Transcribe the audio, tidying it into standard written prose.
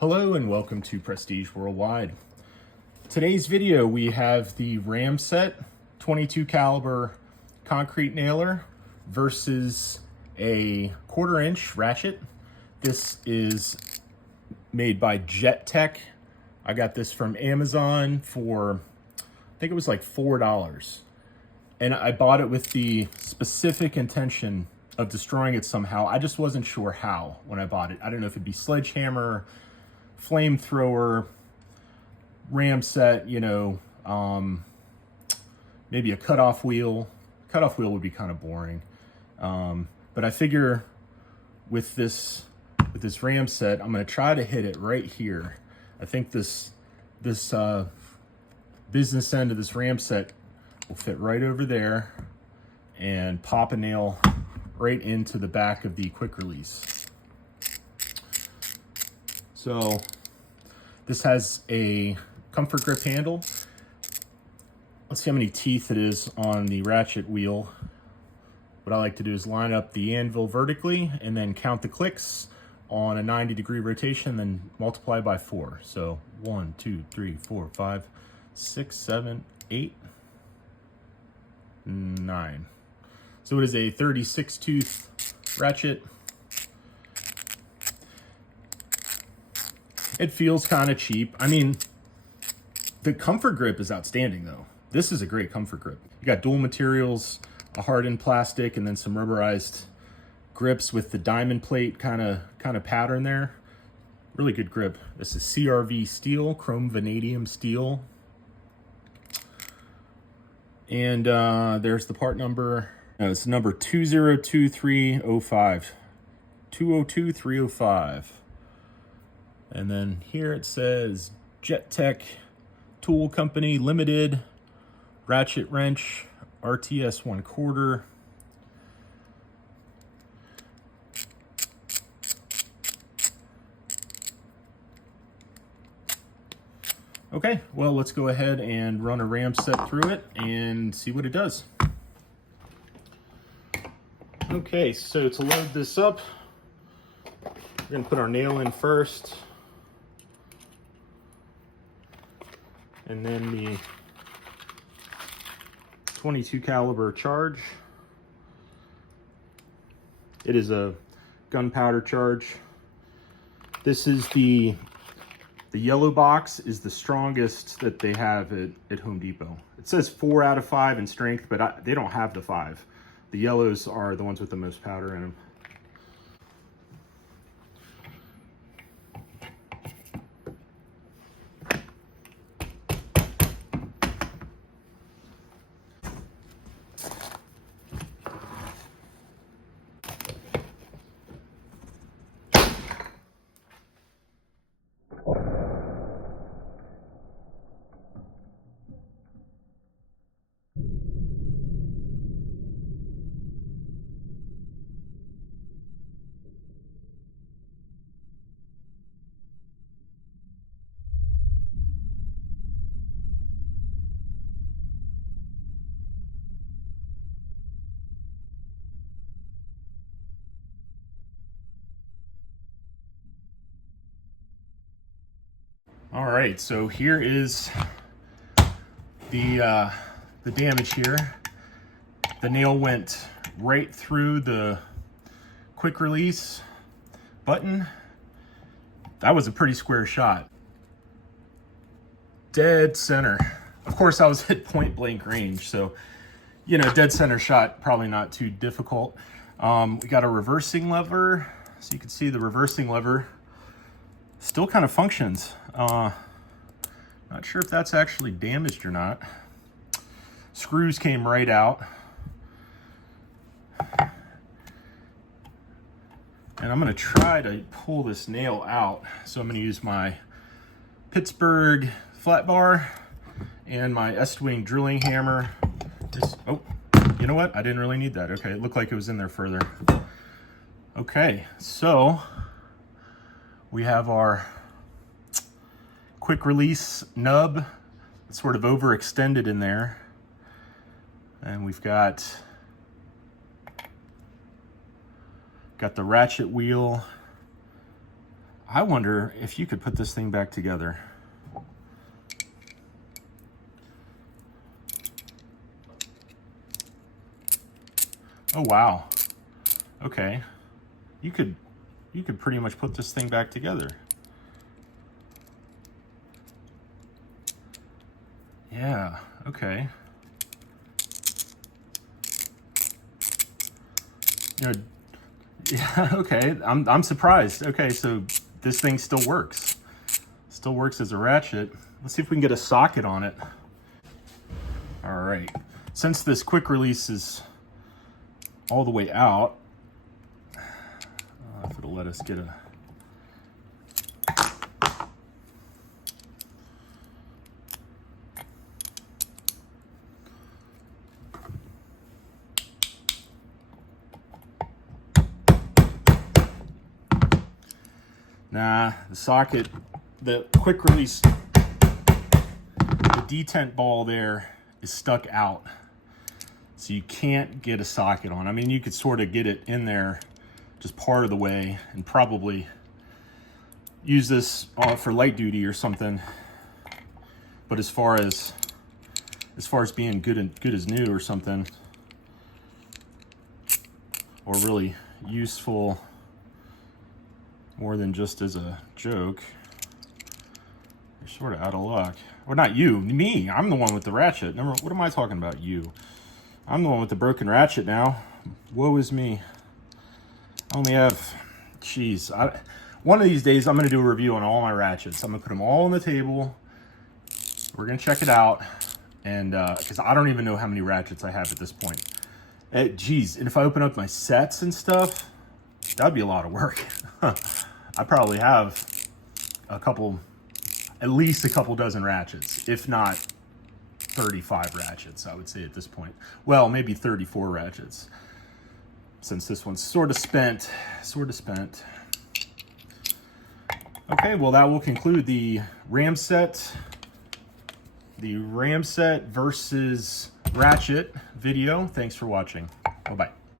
Hello and welcome to Prestige Worldwide. Today's video we have the Ramset 22 caliber concrete nailer versus a 1/4 inch ratchet. This is made by Jet Tech. I got this from Amazon for, I think it was like $4. And I bought it with the specific intention of destroying it somehow. I just wasn't sure how when I bought it. I don't know if it'd be sledgehammer, flamethrower, Ramset, maybe a cutoff wheel. Cutoff wheel would be kind of boring. But I figure with this Ramset, I'm gonna try to hit it right here. I think this business end of this Ramset will fit right over there and pop a nail right into the back of the quick release. So this has a comfort grip handle. Let's see how many teeth it is on the ratchet wheel. What I like to do is line up the anvil vertically and then count the clicks on a 90-degree rotation, then multiply by 4. So 1, 2, 3, 4, 5, 6, 7, 8, 9. So it is a 36 tooth ratchet. It feels kind of cheap. I mean, the comfort grip is outstanding though. This is a great comfort grip. You got dual materials, a hardened plastic, and then some rubberized grips with the diamond plate kind of pattern there. Really good grip. This is CRV steel, chrome vanadium steel. And there's the part number. No, it's number 202305. 202305. And then here it says Jet Tech Tool Company Limited, ratchet wrench, RTS 1/4. Okay, well, let's go ahead and run a Ramset through it and see what it does. Okay, so to load this up, we're gonna put our nail in first. And then the 22 caliber charge. It is a gunpowder charge. This is the yellow box is the strongest that they have at Home Depot. It says 4 out of 5 in strength, but they don't have the 5. The yellows are the ones with the most powder in them. All right, so here is the damage here. The nail went right through the quick release button. That was a pretty square shot. Dead center. Of course, I was at point blank range, so dead center shot, probably not too difficult. We got a reversing lever, so you can see the reversing lever still kind of functions. Not sure if that's actually damaged or not. Screws came right out. And I'm gonna try to pull this nail out. So I'm gonna use my Pittsburgh flat bar and my Estwing drilling hammer. Oh, you know what? I didn't really need that. Okay, it looked like it was in there further. Okay, so we have our quick release nub. It's sort of overextended in there. And we've got the ratchet wheel. I wonder if you could put this thing back together. Oh, wow. Okay. You could pretty much put this thing back together. Yeah, okay. You know, yeah, okay. I'm surprised. Okay, so this thing still works. Still works as a ratchet. Let's see if we can get a socket on it. All right. Since this quick release is all the way out, if it'll let us get a... Nah, the socket, the quick release, the detent ball there is stuck out. So you can't get a socket on. I mean, you could sort of get it in there just part of the way and probably use this for light duty or something. But as far as being good as new or something, or really useful more than just as a joke, you're sort of out of luck. Or not you, me. I'm the one with the ratchet. What am I talking about? You. I'm the one with the broken ratchet now. Woe is me. I only have, geez. One of these days I'm going to do a review on all my ratchets. I'm going to put them all on the table. We're going to check it out. And because I don't even know how many ratchets I have at this point. Geez, and if I open up my sets and stuff, that'd be a lot of work. I probably have at least a couple dozen ratchets, if not 35 ratchets, I would say at this point. Well, maybe 34 ratchets, since this one's sort of spent. Okay, well, that will conclude the Ramset versus Ratchet video. Thanks for watching. Bye-bye.